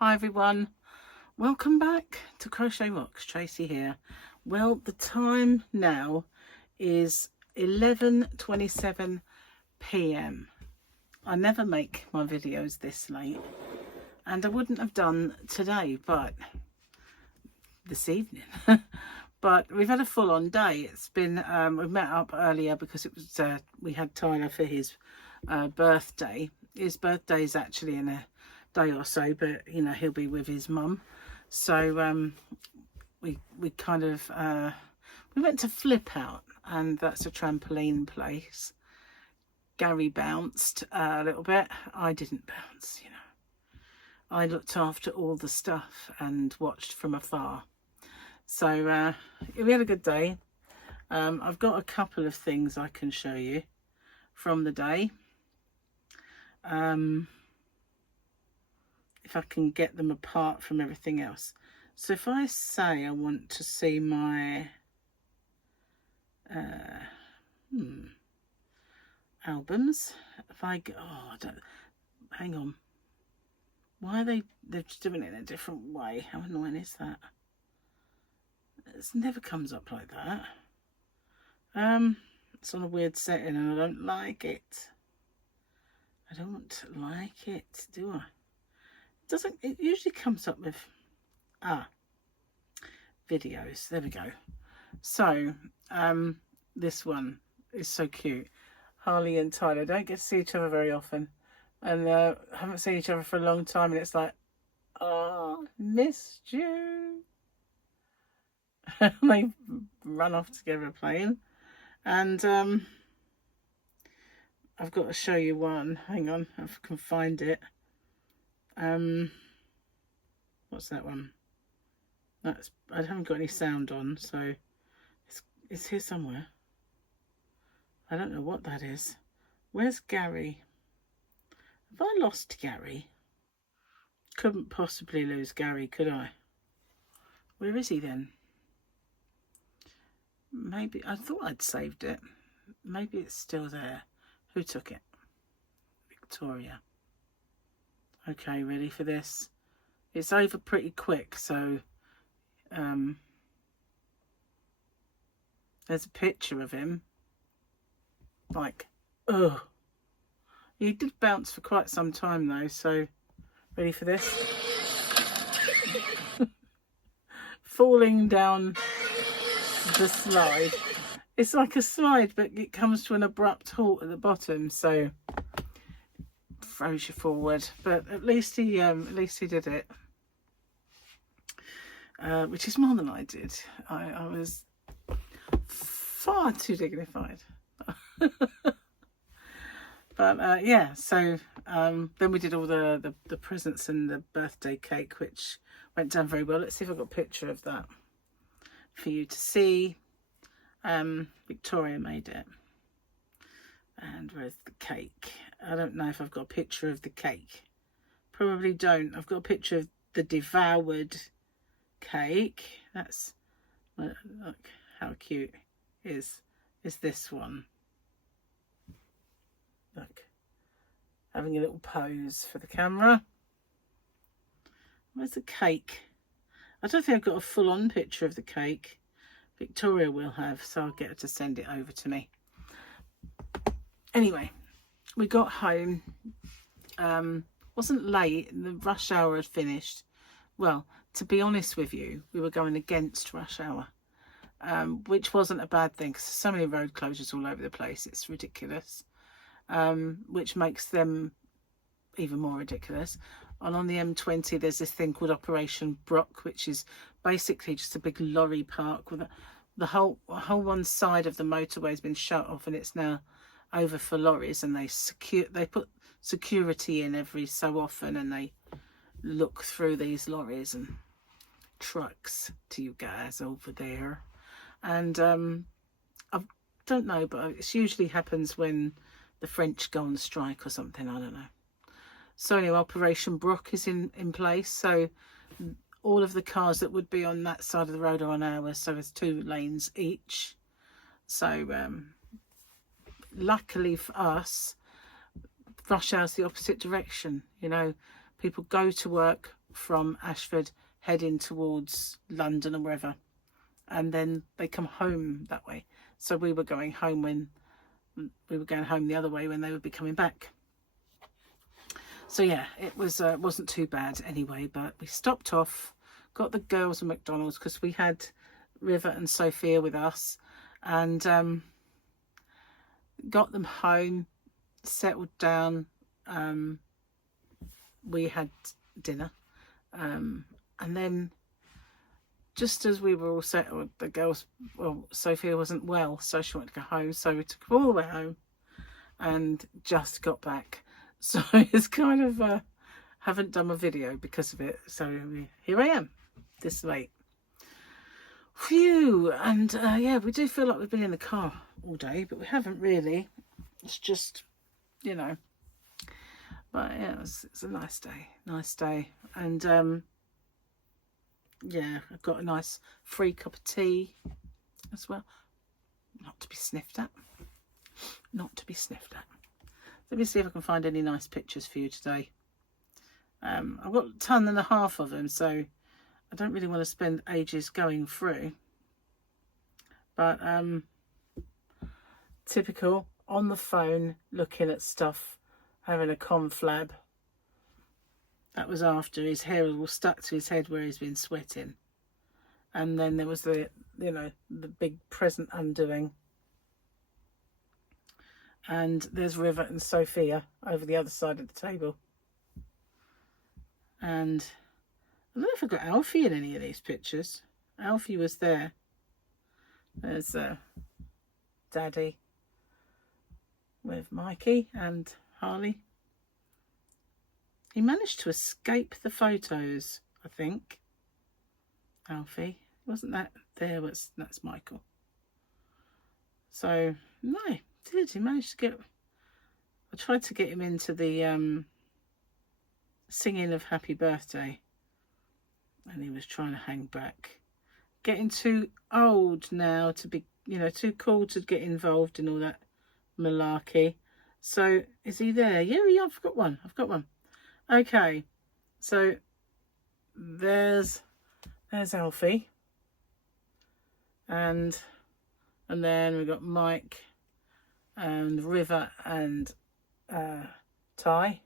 Hi everyone, welcome back to Crochet Rocks. Tracy here. Well, the time now is 11:27 p.m. I never make my videos this late, and I wouldn't have done today, but this evening. But we've had a full-on day. It's been we met up earlier because it was we had Tyler for his birthday. His birthday is actually in a day or so, but you know, he'll be with his mum. So we kind of we went to Flip Out, and that's a trampoline place. Gary bounced a little bit. I didn't bounce, you know. I looked after all the stuff and watched from afar. So we had a good day. I've got a couple of things I can show you from the day. If I can get them apart from everything else. So if I say I want to see my albums, if I go, hang on. Why are they're just doing it in a different way? How annoying is that? It never comes up like that. It's on a weird setting and I don't like it. I don't like it, do I? It usually comes up with videos. There we go. So this one is so cute. Harley and Tyler don't get to see each other very often, and haven't seen each other for a long time, and it's like, oh, missed you. They run off together playing, and I've got to show you one. Hang on, if I can find it. What's that one? I haven't got any sound on, so it's here somewhere. I don't know what that is. Where's Gary? Have I lost Gary? Couldn't possibly lose Gary, could I? Where is he then? Maybe I thought I'd saved it. Maybe it's still there. Who took it? Victoria. Okay, ready for this? It's over pretty quick, so there's a picture of him. Like, ugh. He did bounce for quite some time though, so ready for this? Falling down the slide. It's like a slide, but it comes to an abrupt halt at the bottom, so throws you forward. But at least he did it, which is more than I did. I was far too dignified. But yeah, so then we did all the presents and the birthday cake, which went down very well. Let's see if I've got a picture of that for you to see. Victoria made it. And where's the cake? I don't know if I've got a picture of the cake. Probably don't. I've got a picture of the devoured cake. That's, look how cute is this one. Look, having a little pose for the camera. Where's the cake? I don't think I've got a full-on picture of the cake. Victoria will have, so I'll get her to send it over to me. Anyway, we got home. Wasn't late. The rush hour had finished. Well, to be honest with you, we were going against rush hour, which wasn't a bad thing because there's so many road closures all over the place. It's ridiculous. Which makes them even more ridiculous. And on the M20 there's this thing called Operation Brock, which is basically just a big lorry park with the whole one side of the motorway has been shut off, and it's now over for lorries, and they put security in every so often, and they look through these lorries and trucks to you guys over there. And I don't know, but it usually happens when the French go on strike or something, I don't know. So anyway, Operation Brock is in place, so all of the cars that would be on that side of the road are on ours, so there's 2 lanes each. So luckily for us, rush hour's the opposite direction. You know, people go to work from Ashford heading towards London or wherever, and then they come home that way. So we were going home the other way when they would be coming back. So yeah, it was wasn't too bad anyway. But we stopped off, got the girls a McDonald's because we had River and Sophia with us, and got them home, settled down. We had dinner, and then just as we were all settled, the girls, well, Sophia wasn't well, so she wanted to go home, so we took her all the way home and just got back. So it's kind of haven't done a video because of it, so here I am this late. Phew. And yeah, we do feel like we've been in the car all day, but we haven't really. It's just, you know, but yeah, it's a nice day. And yeah, I've got a nice free cup of tea as well, not to be sniffed at. Let me see if I can find any nice pictures for you today. I've got a ton and a half of them, so I don't really want to spend ages going through. But typical, on the phone, looking at stuff, having a conflab. That was after his hair was all stuck to his head where he's been sweating. And then there was the, you know, the big present undoing. And there's River and Sophia over the other side of the table. And I don't know if I got Alfie in any of these pictures. Alfie was there. There's Daddy with Mikey and Harley. He managed to escape the photos, I think. Alfie. Wasn't that there? That's Michael. So, no, he managed to get... I tried to get him into the singing of Happy Birthday. And he was trying to hang back. Getting too old now to be, you know, too cool to get involved in all that malarkey. So, is he there? Yeah, I've got one. Okay, so there's Alfie, and then we've got Mike and River and Ty,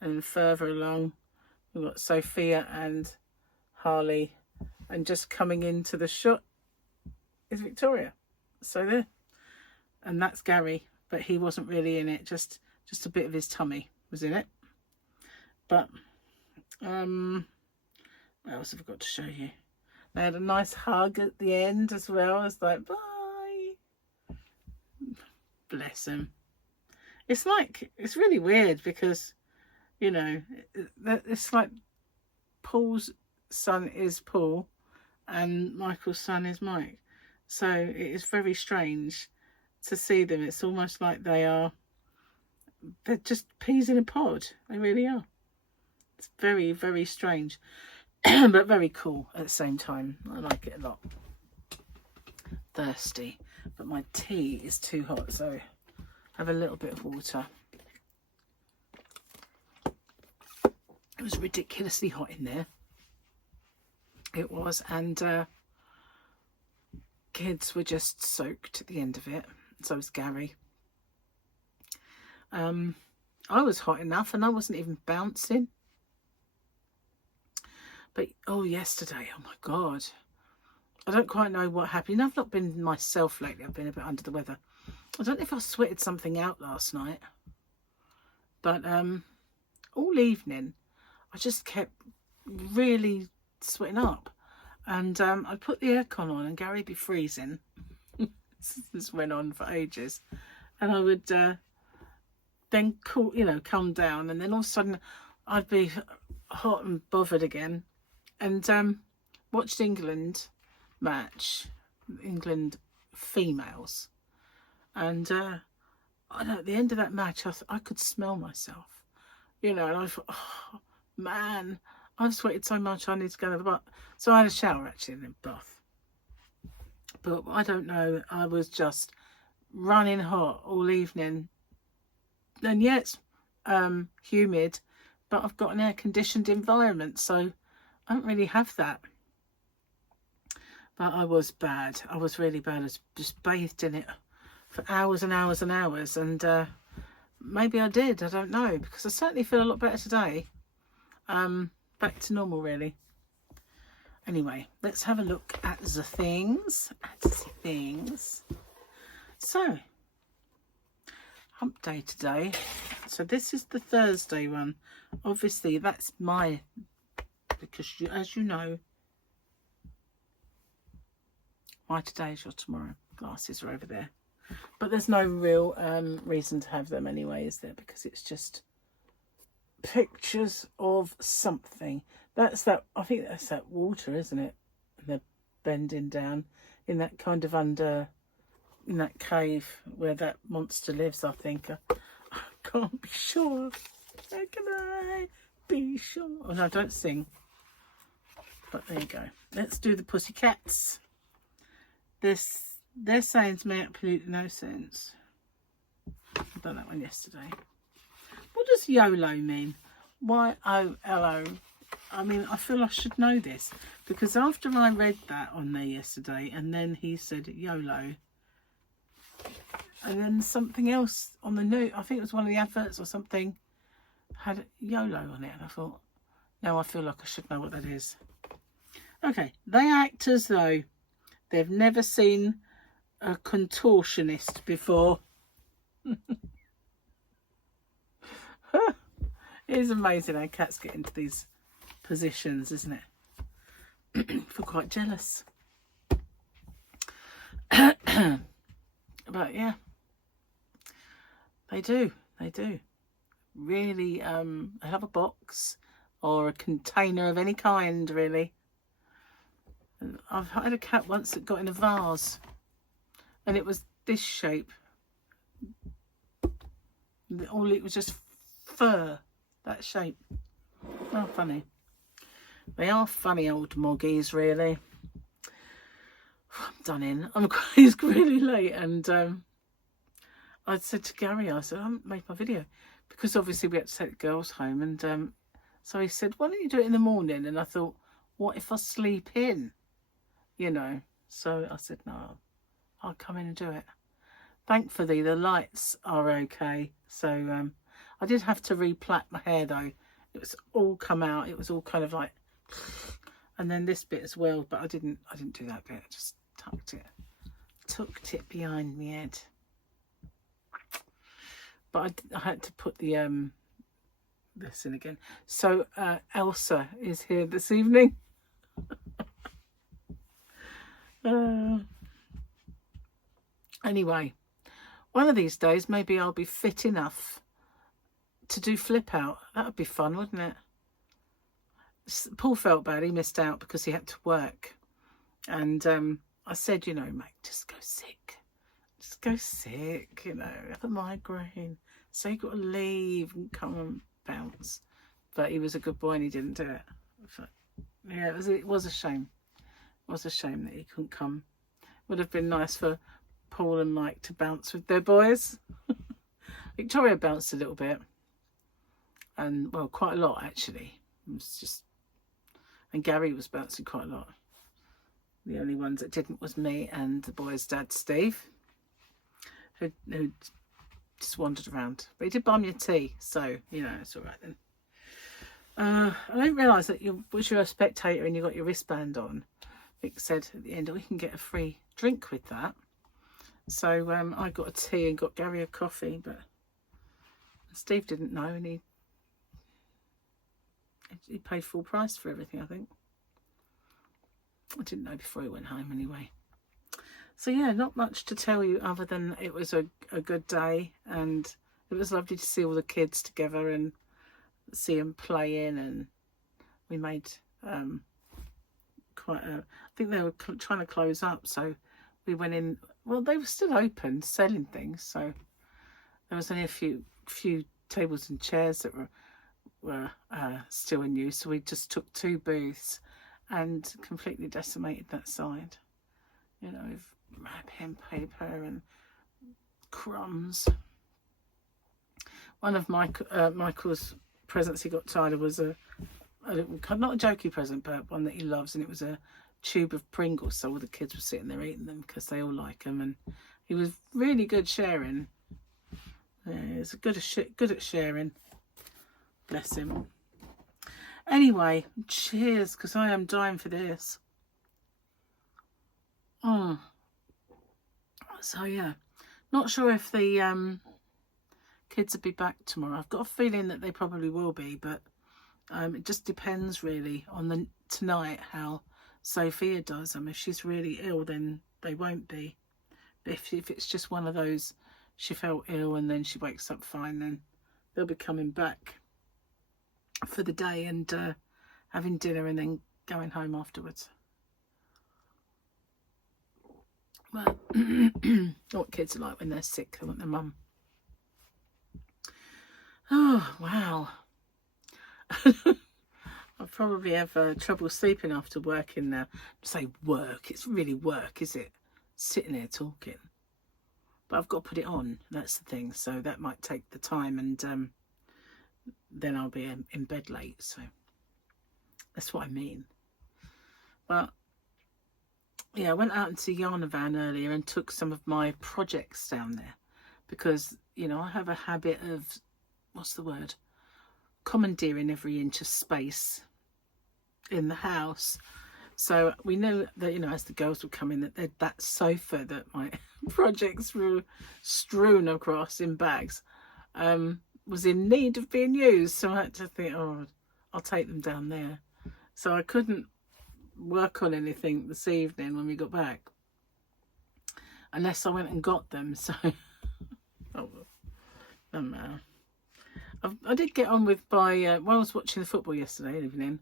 and further along we've got Sophia and Harley, and just coming into the shot is Victoria. So there, and that's Gary, but he wasn't really in it. Just a bit of his tummy was in it. But, what else have I got to show you? They had a nice hug at the end as well. It's like, bye. Bless him. It's like, it's really weird because, you know, it's like Paul's son is Paul and Michael's son is Mike. So it is very strange to see them. It's almost like they're just peas in a pod. They really are. It's very, very strange, but very cool at the same time. I like it a lot. Thirsty, but my tea is too hot, so have a little bit of water. It was ridiculously hot in there. It was, and kids were just soaked at the end of it. So was Gary. I was hot enough, and I wasn't even bouncing. But, oh, yesterday, oh my God. I don't quite know what happened. I've not been myself lately. I've been a bit under the weather. I don't know if I sweated something out last night. But all evening, I just kept really sweating up. And I put the aircon on and Gary'd be freezing. This went on for ages. And I would then cool, you know, calm down. And then all of a sudden, I'd be hot and bothered again. And watched England match, England females, and I know at the end of that match I could smell myself, you know, and I thought, oh man, I've sweated so much I need to go to the bath. So I had a shower actually in the bath, but I don't know, I was just running hot all evening, and yet humid, but I've got an air-conditioned environment, so I don't really have that. But I was bad. I was really bad. I just bathed in it for hours and hours and hours, and maybe I did, I don't know, because I certainly feel a lot better today. Back to normal, really. Anyway, let's have a look at the things. So, hump day today. So this is the Thursday one. Obviously, that's because as you know, my today is your tomorrow. Glasses are over there. But there's no real reason to have them anyway, is there? Because it's just pictures of something. That's that. I think that's that water, isn't it? And they're bending down in that kind of in that cave where that monster lives, I think. I can't be sure. How can I be sure? Oh, no, don't sing. But there you go. Let's do the pussycats. Their sayings make absolutely no sense. I've done that one yesterday. What does YOLO mean? Y-O-L-O. I mean, I feel I should know this, because after I read that on there yesterday, and then he said YOLO, and then something else on the news, I think it was one of the adverts or something, had YOLO on it, and I thought, now I feel like I should know what that is. Okay, they act as though they've never seen a contortionist before. It is amazing how cats get into these positions, isn't it? I feel quite jealous. But yeah, they do. Really, they have a box or a container of any kind, really. I've had a cat once that got in a vase, and it was this shape. All it was just fur, that shape. Oh, funny. They are funny old moggies, really. I'm done in. It's really late, and I said to Gary, I said, I haven't made my video, because obviously we had to take the girls home, and so he said, why don't you do it in the morning? And I thought, what if I sleep in? You know, so I said, no, I'll come in and do it. Thankfully, the lights are okay. So I did have to replait my hair, though. It was all come out. It was all kind of like, and then this bit as well. But I didn't do that bit. I just tucked it behind my head. But I had to put the this in again. So Elsa is here this evening. Anyway, one of these days maybe I'll be fit enough to do flip out. That would be fun, wouldn't it? Paul felt bad. He missed out because he had to work, and I said, you know, mate, just go sick, you know, have a migraine, so you got to leave and come and bounce. But he was a good boy and he didn't do it. So, yeah, it was a shame. It was a shame that he couldn't come. Would have been nice for Paul and Mike to bounce with their boys. Victoria bounced a little bit, and well, quite a lot actually. It was just, and Gary was bouncing quite a lot. The only ones that didn't was me and the boys' dad, Steve, who just wandered around. But he did buy me a tea, so you know it's all right then. I didn't realise that you're a spectator and you got your wristband on. Vic said at the end, we can get a free drink with that. So I got a tea and got Gary a coffee, but Steve didn't know, and he paid full price for everything, I think. I didn't know before he went home anyway. So yeah, not much to tell you other than it was a good day, and it was lovely to see all the kids together and see them playing, and we made quite a, I think they were trying to close up, so we went in. Well, they were still open selling things, so there was only a few tables and chairs that were still in use, so we just took 2 booths and completely decimated that side, you know, with wrapping paper and crumbs. One of Michael's presents he got Tyler was a little, not a jokey present, but one that he loves, and it was a tube of Pringles. So all the kids were sitting there eating them because they all like them, and he was really good sharing. Yeah, he's good at sharing. Bless him. Anyway, cheers, because I am dying for this. Oh, so yeah, not sure if the kids will be back tomorrow. I've got a feeling that they probably will be, but it just depends really on tonight how Sophia does. I mean, if she's really ill, then they won't be. But if it's just one of those, she felt ill and then she wakes up fine, then they'll be coming back for the day and having dinner and then going home afterwards. Well, what kids are like when they're sick, they want their mum. Oh, wow. I'll probably have trouble sleeping after working now. Say work, it's really work, is it? Sitting there talking. But I've got to put it on, that's the thing. So that might take the time, and then I'll be in bed late. So that's what I mean. But yeah, I went out into Yarn van earlier and took some of my projects down there. Because, you know, I have a habit of, what's the word? Commandeering every inch of space in the house. So we knew that, you know, as the girls were coming, that that sofa that my projects were strewn across in bags was in need of being used. So I had to think, oh, I'll take them down there. So I couldn't work on anything this evening when we got back, unless I went and got them. So oh, doesn't matter. I did get on with while I was watching the football yesterday evening.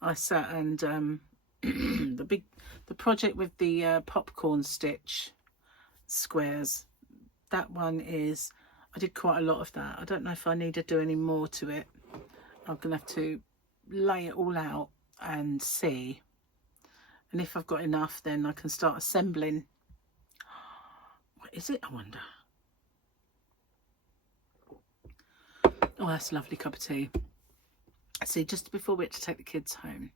I sat and the project with the popcorn stitch squares, that one is, I did quite a lot of that. I don't know if I need to do any more to it. I'm gonna have to lay it all out and see, and if I've got enough, then I can start assembling. What is it, I wonder? Oh, that's a lovely cup of tea. See, just before we had to take the kids home,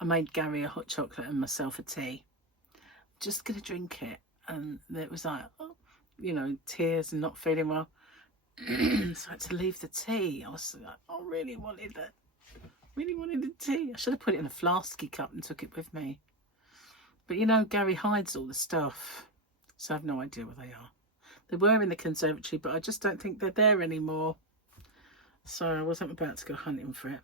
I made Gary a hot chocolate and myself a tea. Just gonna drink it, and it was like, oh, you know, tears and not feeling well. So I had to leave the tea. I was like, I really wanted that. Really wanted the tea. I should have put it in a flasky cup and took it with me. But you know, Gary hides all the stuff, so I have no idea where they are. They were in the conservatory, but I just don't think they're there anymore. So I wasn't about to go hunting for it.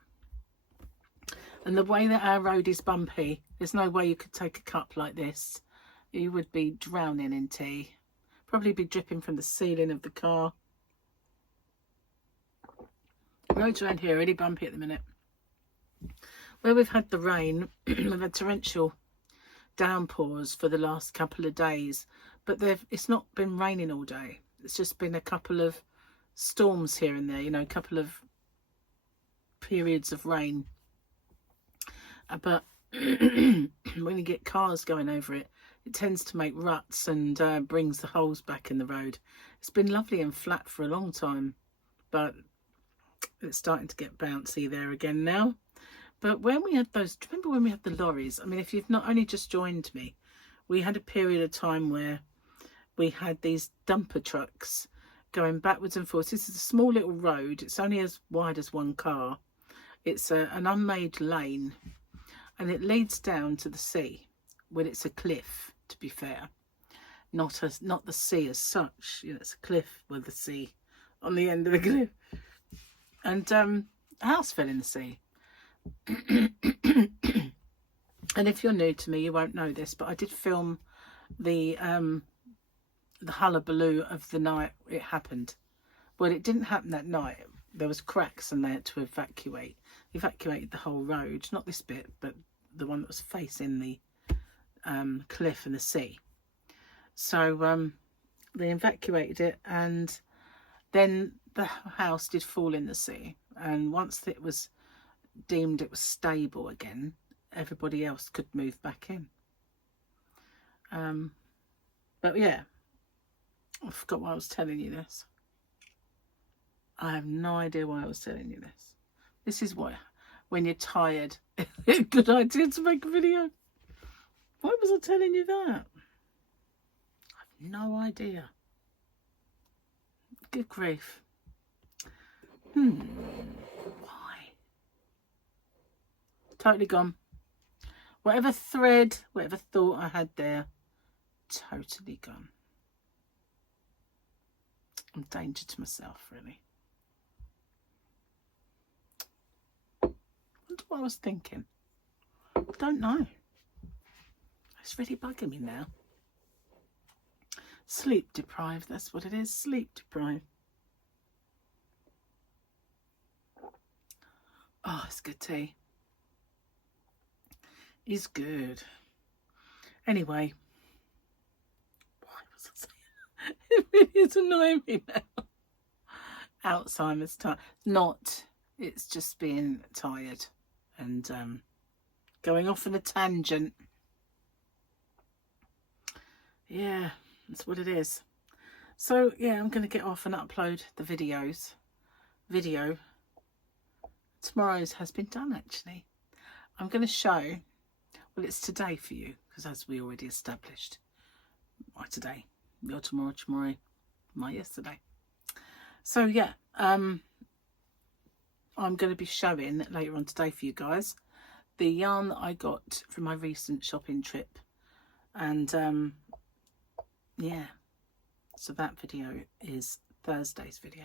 And the way that our road is bumpy, there's no way you could take a cup like this. You would be drowning in tea. Probably be dripping from the ceiling of the car. Roads around here are really bumpy at the minute. Where we've had the rain, we've had torrential downpours for the last couple of days. But it's not been raining all day. It's just been a couple of storms here and there, you know, a couple of periods of rain. But when you get cars going over it, it tends to make ruts and brings the holes back in the road. It's been lovely and flat for a long time, but it's starting to get bouncy there again now. But when we had those, remember when we had the lorries? I mean, if you've not only just joined me, we had a period of time where we had these dumper trucks going backwards and forwards. This is a small little road. It's only as wide as one car. It's an unmade lane, and it leads down to the sea. Well, it's a cliff, to be fair, not the sea as such. You know, it's a cliff with the sea on the end of the cliff. And a house fell in the sea. And if you're new to me, you won't know this, but I did film the hullabaloo of the night it happened. Well, it didn't happen that night. There was cracks and they had to evacuate. Evacuated the whole road, not this bit, but the one that was facing the cliff and the sea. So they evacuated it, and then the house did fall in the sea. And once it was deemed it was stable again, everybody else could move back in. But yeah, I forgot why I was telling you this. I have no idea why I was telling you this. This is why, when you're tired, it's a good idea to make a video. Why was I telling you that? I have no idea. Good grief. Why? Totally gone. Whatever thread, whatever thought I had there, totally gone. I'm danger to myself, really. Wonder what I was thinking. Don't know. It's really bugging me now. Sleep deprived, that's what it is. Sleep deprived. Oh, it's good tea. It's good. Anyway, why was I saying that? It really is annoying me now. Alzheimer's time. Not, it's just being tired and going off on a tangent. Yeah, that's what it is. So yeah, I'm going to get off and upload the video. Tomorrow's has been done, actually. I'm going to show, well, it's today for you, because as we already established, my today, your tomorrow, my yesterday. So yeah, I'm going to be showing later on today for you guys the yarn that I got from my recent shopping trip. And yeah, so that video is Thursday's video.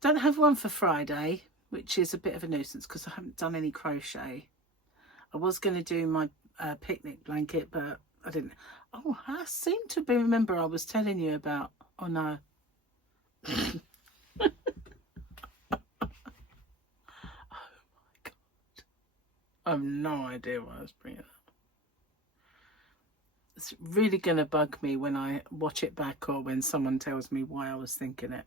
Don't have one for Friday, which is a bit of a nuisance because I haven't done any crochet. I was going to do my picnic blanket, but I didn't. Oh, I seem to remember I was telling you about, oh no. Oh my God. I have no idea why I was bringing it up. It's really going to bug me when I watch it back or when someone tells me why I was thinking it.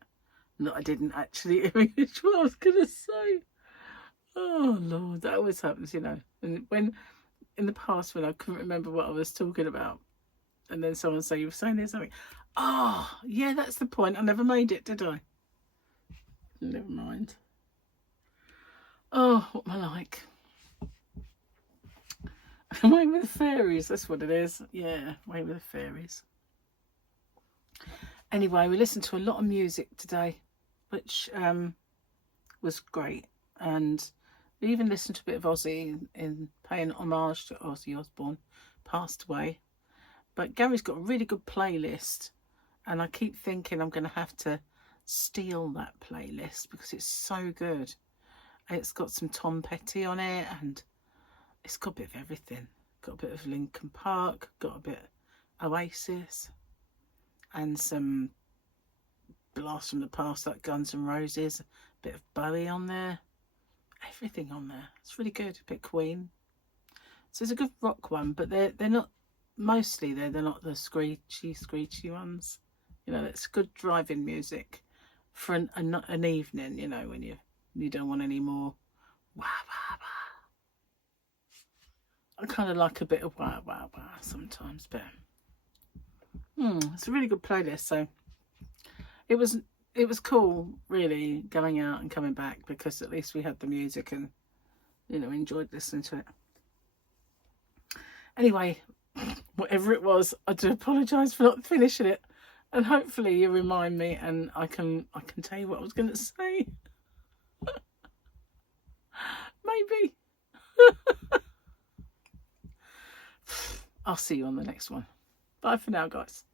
No, I didn't actually finish what I was going to say. Oh, Lord, that always happens, you know. And when, in the past, when I couldn't remember what I was talking about, and then someone say, you were saying there's something. Oh, yeah, that's the point. I never made it, did I? Never mind. Oh, what am I like? Away with the fairies, that's what it is. Yeah, away with the fairies. Anyway, we listened to a lot of music today, which was great. And we even listened to a bit of Ozzy in paying homage to Ozzy Osbourne, passed away. But Gary's got a really good playlist, and I keep thinking I'm going to have to steal that playlist because it's so good. It's got some Tom Petty on it, and it's got a bit of everything. Got a bit of Linkin Park, got a bit of Oasis, and some blast from the past like Guns N' Roses, a bit of Bowie on there. Everything on there. It's really good. A bit Queen. So it's a good rock one, but they're not, mostly they're not the screechy ones. You know, it's good driving music for an evening, you know, when you don't want any more wah wah wah. I kind of like a bit of wah wah wah sometimes, but it's a really good playlist. So it was cool, really, going out and coming back, because at least we had the music and, you know, enjoyed listening to it. Anyway, whatever it was, I do apologise for not finishing it, and hopefully you remind me and I can tell you what I was going to say. Maybe. I'll see you on the next one. Bye for now, guys.